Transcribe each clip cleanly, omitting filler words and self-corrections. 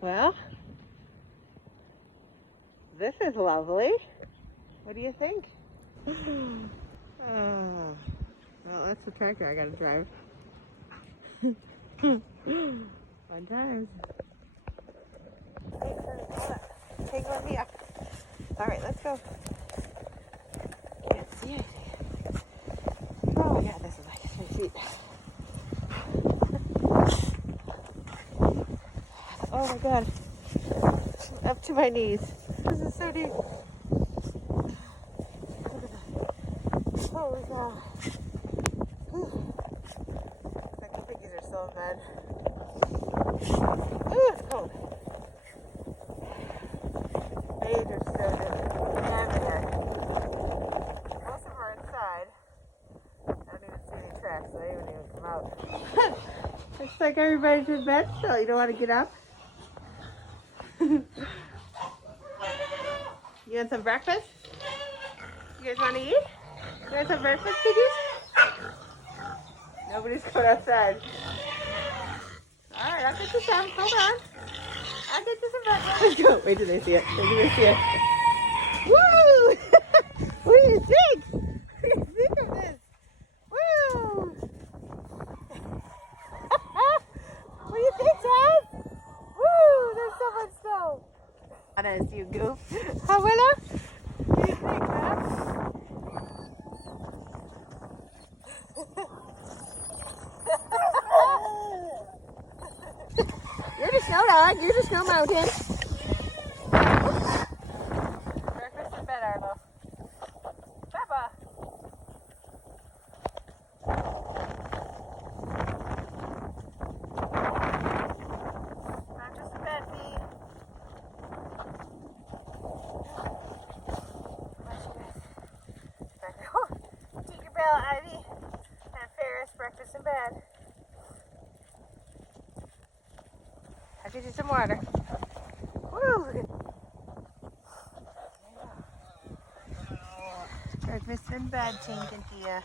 Well, this is lovely. What do you think? Oh, well, that's the tractor I gotta drive. Fun times. Hey, let me up. All right, let's go. Can't see anything. Oh yeah, this is like 3 feet. Oh my god. Up to my knees. This is so deep. Holy cow. Looks like the piggies are still in bed. Ooh, it's cold. They just started everywhere. Most of them are inside. I don't even see any tracks, so they haven't even come out. Looks like everybody's in bed still. You don't want to get up? You want some breakfast? You guys want to eat? You want some breakfast, piggies? Nobody's going outside. All right, I'll get you some. Hold on. I'll get you some breakfast. Let's go. Wait till they see it. Wait till they see it. Woo! What do you think? What do you think of this? Woo! What do you think, Dad? Woo! There's so much snow. Honest, you goof. Abuela? What do you think, huh? You're the snow dog. You're the snow mountain. Breakfast in bed, Arlo. Papa. Not just a bed, Pete. Tinkerbell, Ivy, and Ferris, breakfast in bed. I'll get you some water. Woo! Breakfast in bed, Tink and Tia.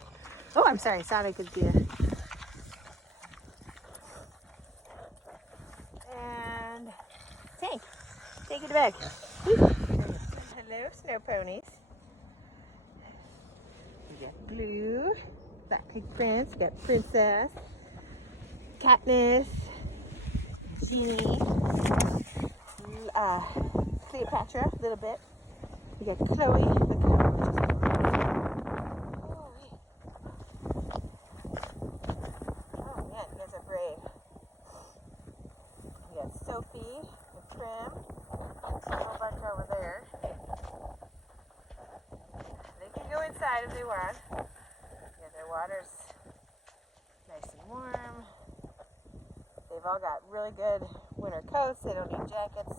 Oh, I'm sorry, Sonic and Tia. And Tank, take it to bed. Hello, snow ponies. We got Blue, Black Pig Prince, we got Princess, Katniss, Jeannie, Cleopatra, a little bit. We got Chloe, the cow. Oh man, you guys are brave. We got Sophie, the Trim, a whole bunch over there. They can go inside if they want. Yeah, their water's nice and warm. They've all got really good winter coats. They don't need jackets.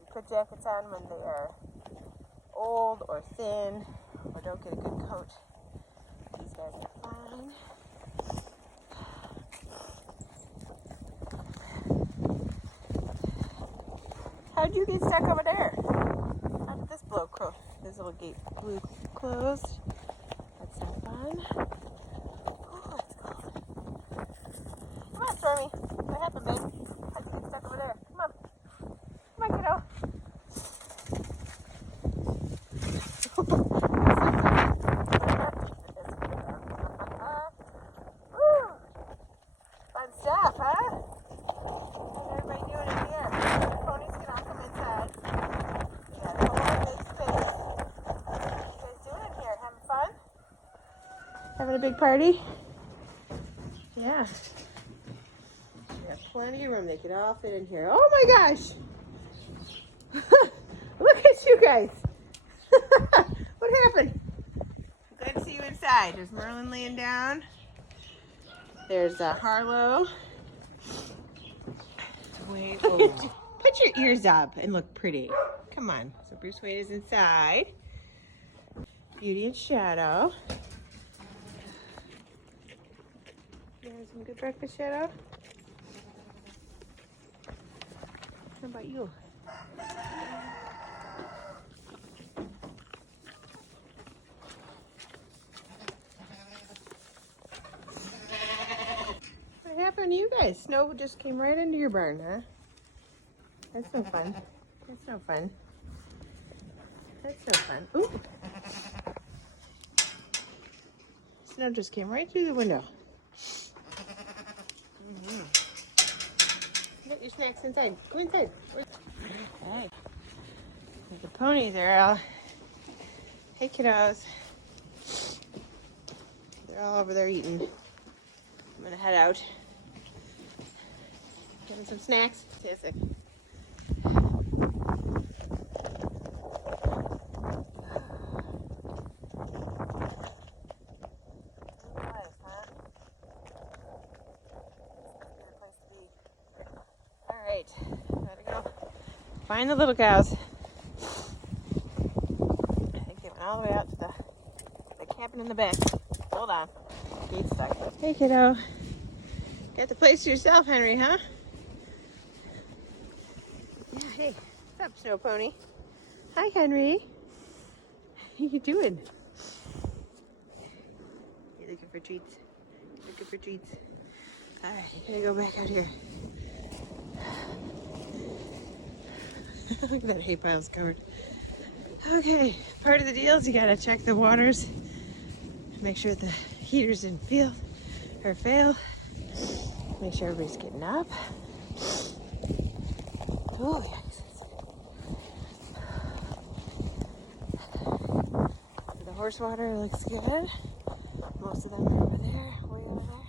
You put jackets on when they are old or thin or don't get a good coat. These guys are fine. How'd you get stuck over there? How did this this little gate blue closed? That's not fun. Oh, it's cold. Come on, Stormy. What happened, babe? How'd you get stuck over there? Come on. Come on, kiddo. Fun stuff, huh? How's everybody doing in here? The ponies can all come inside. We got a whole big space. What are you guys doing in here? Having fun? Having a big party? Yeah. We have plenty of room. They can all fit in here. Oh my gosh! Look at you guys! What happened? Glad to see you inside. There's Merlin laying down. There's Harlow. Wait, put your ears up and look pretty. Come on. So Bruce Wayne is inside. Beauty and Shadow. You having some good breakfast, Shadow? How about you? What happened to you guys? Snow just came right into your barn, huh? That's no fun. That's no fun. That's no fun. Ooh. Snow just came right through the window. Get your snacks inside. Go inside. Okay. The ponies are all. Hey, kiddos. They're all over there eating. I'm gonna head out. Give them some snacks. Stay a sec. Alright, gotta go find the little cows. I think they went all the way out to the cabin in the back. Hold on. Gate's stuck. Hey, kiddo. Got the place to yourself, Henry, huh? Yeah, hey. What's up, Snow Pony? Hi, Henry. How you doing? You looking for treats? Looking for treats? Alright, you gotta go back out here. Look at that hay pile's covered. Okay, part of the deal is you gotta check the waters. Make sure the heaters didn't fail. Make sure everybody's getting up. Oh, yikes. The horse water looks good. Most of them are over there, way over there.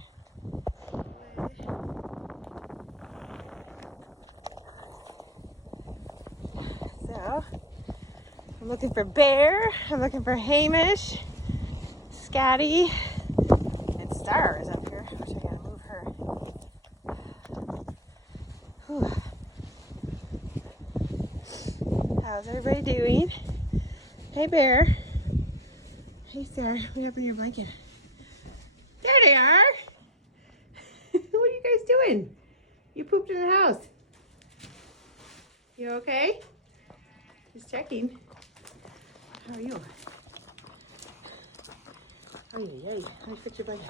So, I'm looking for Bear. I'm looking for Hamish, Scotty, and Star is up here, which I gotta move her. Whew. How's everybody doing? Hey, Bear. Hey, Star. What happened to your blanket? There they are. What are you guys doing? You pooped in the house. You okay? Just checking. How are you? Oh, yeah. Let me fix your blanket.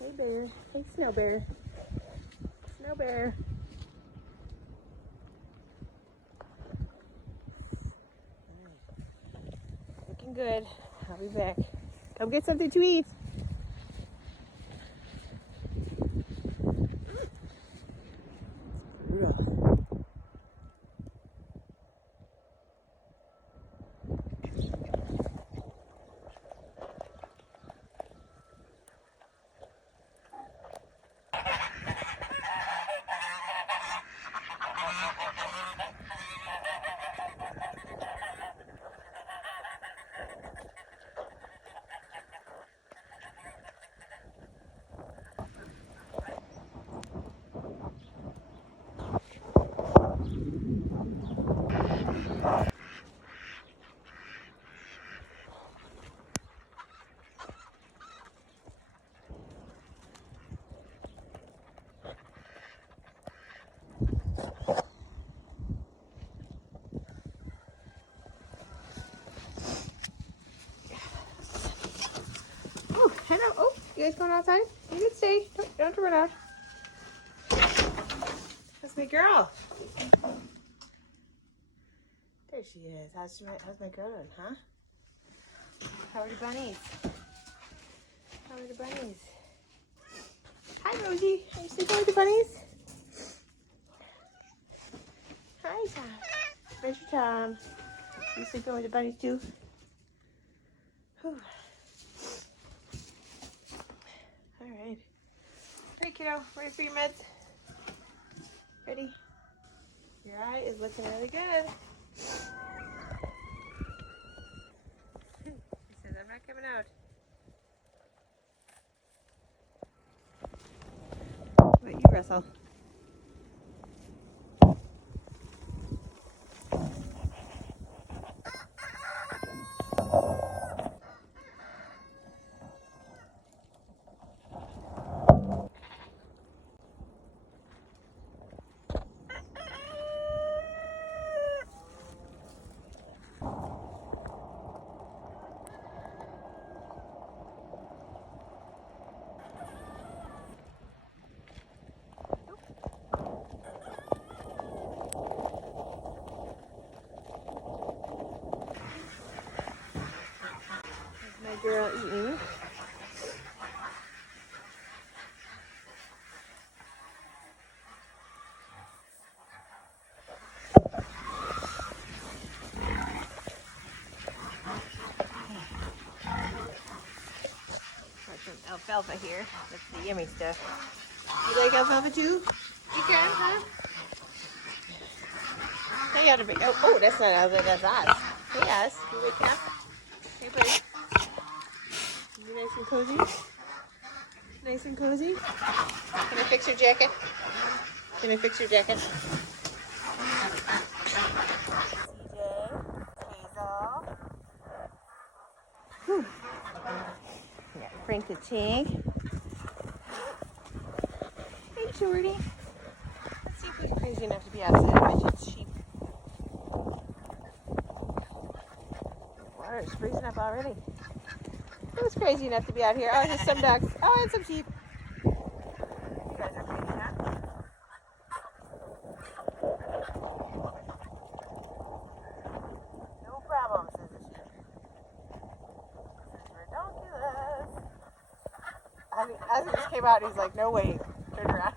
Hey, Bear. Hey, Snow Bear. Snow Bear. Looking good. I'll be back. Come get something to eat. Oh, hello. Oh, you guys going outside? You can stay. Don't run out. That's my girl. There she is. How's my girl doing, huh? How are the bunnies? How are the bunnies? Hi, Rosie. Are you sleeping with the bunnies? Hi, Tom. Where's your Tom? You sleeping with the bunnies too? Whew. All right. All right, kiddo. Ready for your meds? Ready? Your eye is looking really good. He says, I'm not coming out. What about you, Russell? Little girl eating. Got some alfalfa here. That's the yummy stuff. You like alfalfa too? You can, huh? Hey, ought to be. Oh, that's not us. That's us. Hey, us. You waking up? Hey, buddy. You nice and cozy? Nice and cozy? Can I fix your jacket? Can I fix your jacket? CJ, Hazel. Whew. Yeah, Frank the Tank. Hey, Shorty. Let's see if we're crazy enough to be outside. I bet it's sheep. Water is freezing up already. Who's crazy enough to be out here? Oh, just some ducks. Oh, and some sheep. You guys are crazy, huh? No problem, says the sheep. This is ridiculous. Isaac just came out and he's like, no way. Turn around.